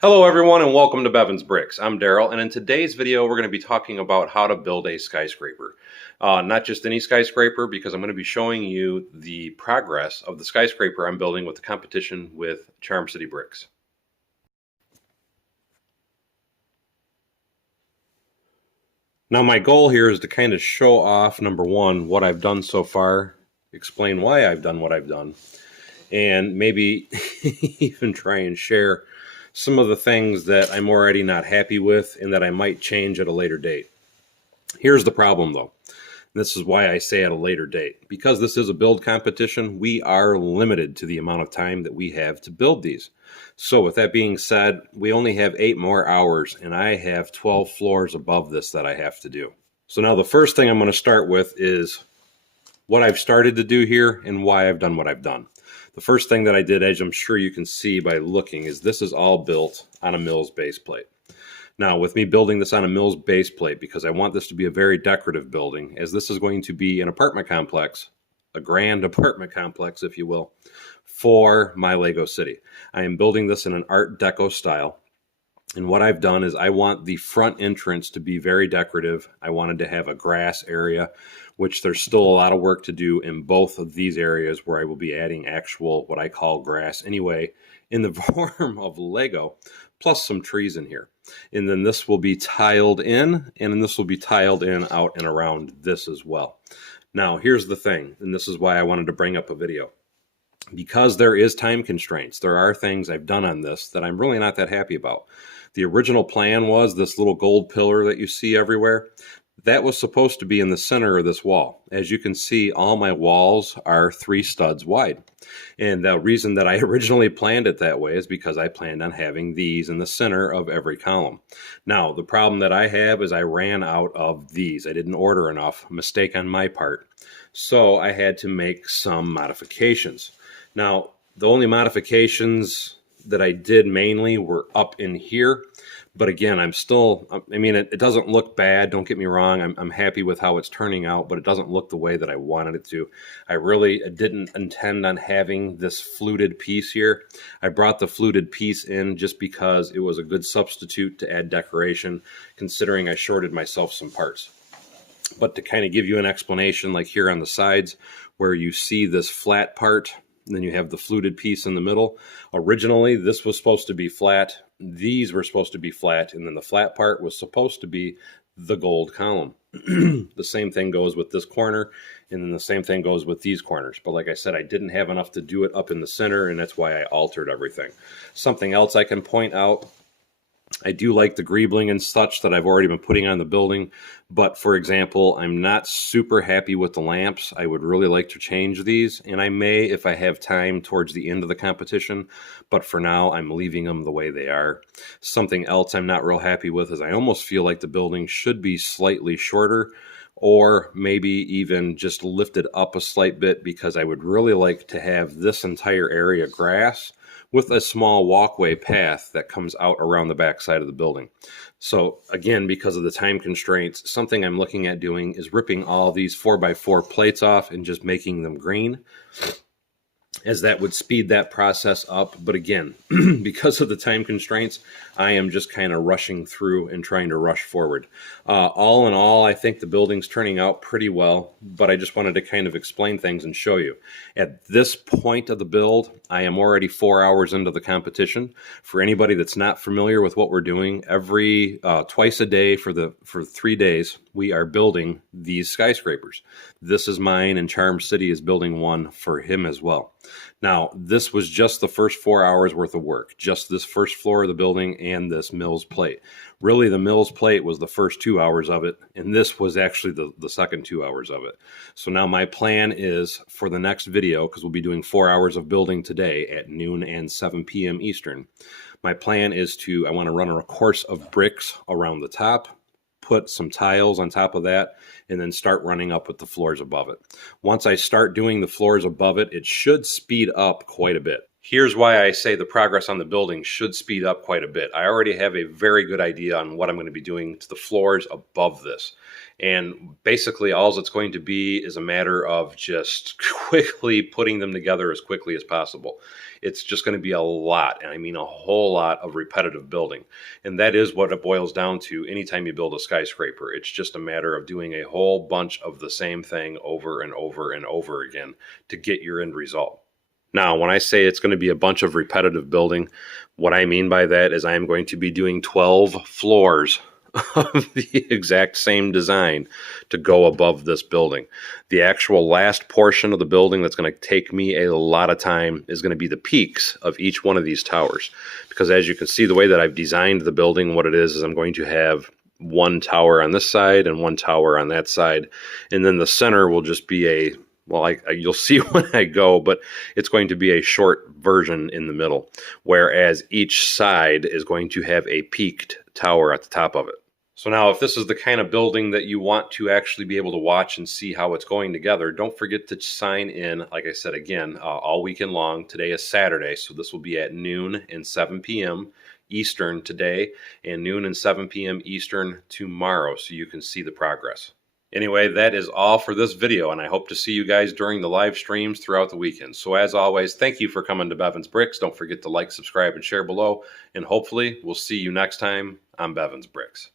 Hello everyone and welcome to Bevins Bricks. I'm Daryl, and in today's video we're going to be talking about how to build a skyscraper. Not just any skyscraper, because I'm going to be showing you the progress of the skyscraper I'm building with the competition with Charm City Bricks. Now my goal here is to kind of show off, number one, what I've done so far, explain why I've done what I've done, and maybe even try and share some of the things that I'm already not happy with and that I might change at a later date. Here's the problem though. This is why I say at a later date. Because this is a build competition, we are limited to the amount of time that we have to build these. So with that being said, we only have 8 more hours and I have 12 floors above this that I have to do. So now the first thing I'm going to start with is what I've started to do here and why I've done what I've done. The first thing that I did, as I'm sure you can see by looking, is this is all built on a Mills base plate. Now, with me building this on a Mills base plate, because I want this to be a very decorative building, as this is going to be an apartment complex, a grand apartment complex, if you will, for my Lego City. I am building this in an Art Deco style. And what I've done is I want the front entrance to be very decorative. I wanted to have a grass area, which there's still a lot of work to do in both of these areas where I will be adding actual, what I call grass anyway, in the form of Lego, plus some trees in here. And then this will be tiled in, and then this will be tiled in out and around this as well. Now, here's the thing, and this is why I wanted to bring up a video. Because there is time constraints, there are things I've done on this that I'm really not that happy about. The original plan was this little gold pillar that you see everywhere. That was supposed to be in the center of this wall. As you can see, all my walls are 3 studs wide. And the reason that I originally planned it that way is because I planned on having these in the center of every column. Now, the problem that I have is I ran out of these. I didn't order enough, mistake on my part. So I had to make some modifications. Now, the only modifications that I did mainly were up in here. But again, it doesn't look bad. Don't get me wrong. I'm happy with how it's turning out, but it doesn't look the way that I wanted it to. I really didn't intend on having this fluted piece here. I brought the fluted piece in just because it was a good substitute to add decoration, considering I shorted myself some parts. But to kind of give you an explanation, like here on the sides where you see this flat part, and then you have the fluted piece in the middle. Originally, this was supposed to be flat. These were supposed to be flat, and then the flat part was supposed to be the gold column. The same thing goes with this corner, and then the same thing goes with these corners. But like I said, I didn't have enough to do it up in the center, and that's why I altered everything. Something else I can point out, I do like the greebling and such that I've already been putting on the building, but for example, I'm not super happy with the lamps. I would really like to change these, and I may if I have time towards the end of the competition, but for now I'm leaving them the way they are. Something else I'm not real happy with is I almost feel like the building should be slightly shorter, or maybe even just lifted up a slight bit, because I would really like to have this entire area grass with a small walkway path that comes out around the back side of the building. So again, because of the time constraints, something I'm looking at doing is ripping all these 4x4 plates off and just making them green, as that would speed that process up. But again, because of the time constraints, I am just kind of rushing through and trying to rush forward. All in all, I think the building's turning out pretty well, but I just wanted to kind of explain things and show you. At this point of the build, I am already 4 hours into the competition. For anybody that's not familiar with what we're doing, every twice a day for 3 days, we are building these skyscrapers. This is mine, and Charm City is building one for him as well. Now, this was just the first 4 hours worth of work, just this first floor of the building and this Mills plate. Really, the Mills plate was the first 2 hours of it, and this was actually the second 2 hours of it. So now my plan is for the next video, because we'll be doing 4 hours of building today at noon and 7 p.m. Eastern. My plan is I want to run a course of bricks around the top, put some tiles on top of that, and then start running up with the floors above it. Once I start doing the floors above it, it should speed up quite a bit. Here's why I say the progress on the building should speed up quite a bit. I already have a very good idea on what I'm going to be doing to the floors above this. And basically all it's going to be is a matter of just quickly putting them together as quickly as possible. It's just going to be a lot, and I mean a whole lot of repetitive building. And that is what it boils down to anytime you build a skyscraper. It's just a matter of doing a whole bunch of the same thing over and over and over again to get your end result. Now, when I say it's going to be a bunch of repetitive building, what I mean by that is I am going to be doing 12 floors of the exact same design to go above this building. The actual last portion of the building that's going to take me a lot of time is going to be the peaks of each one of these towers. Because as you can see, the way that I've designed the building, what it is I'm going to have one tower on this side and one tower on that side. And then the center will just be a, well, you'll see when I go, but it's going to be a short version in the middle, whereas each side is going to have a peaked tower at the top of it. So now if this is the kind of building that you want to actually be able to watch and see how it's going together, don't forget to sign in, like I said, again, all weekend long. Today is Saturday, so this will be at noon and 7 p.m. Eastern today, and noon and 7 p.m. Eastern tomorrow, so you can see the progress. Anyway, that is all for this video, and I hope to see you guys during the live streams throughout the weekend. So as always, thank you for coming to Bevins Bricks. Don't forget to like, subscribe, and share below, and hopefully we'll see you next time on Bevins Bricks.